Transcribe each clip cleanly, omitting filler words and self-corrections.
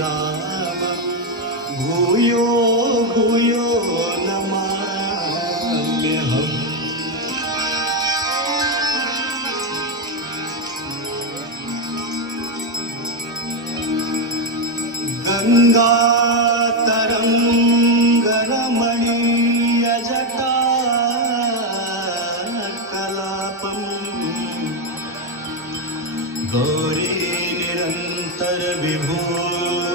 राम भूयो भूयो नमाम्यहम्। गंगा तरंगरमणीय जटा कलापम् गौरी निरंतर विभूषितवा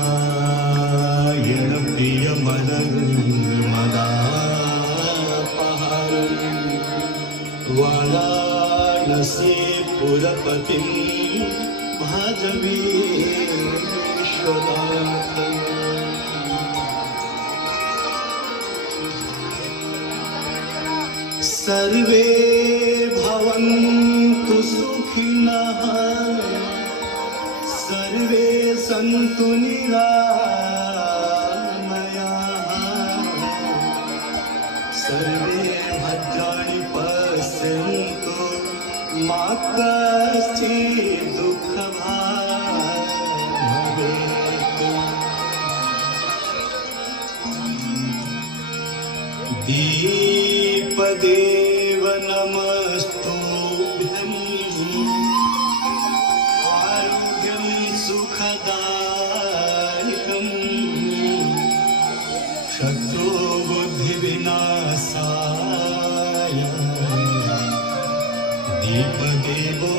नारायण प्रिय मदन वाराणसी पुरपतिं भजवीश्वनाथ। सर्वे भवन्तु सुखिनः सर्वे सन्तु निरामयाः सर्वे भद्राणि पश्यन्तु मा कश्चित् दुःखभाग् भवेत्। दीपदेव नमस्तुभ्यं आरोग्यं सुखदायकम् शत्रुबुद्धिविनाशाय दीपदेवो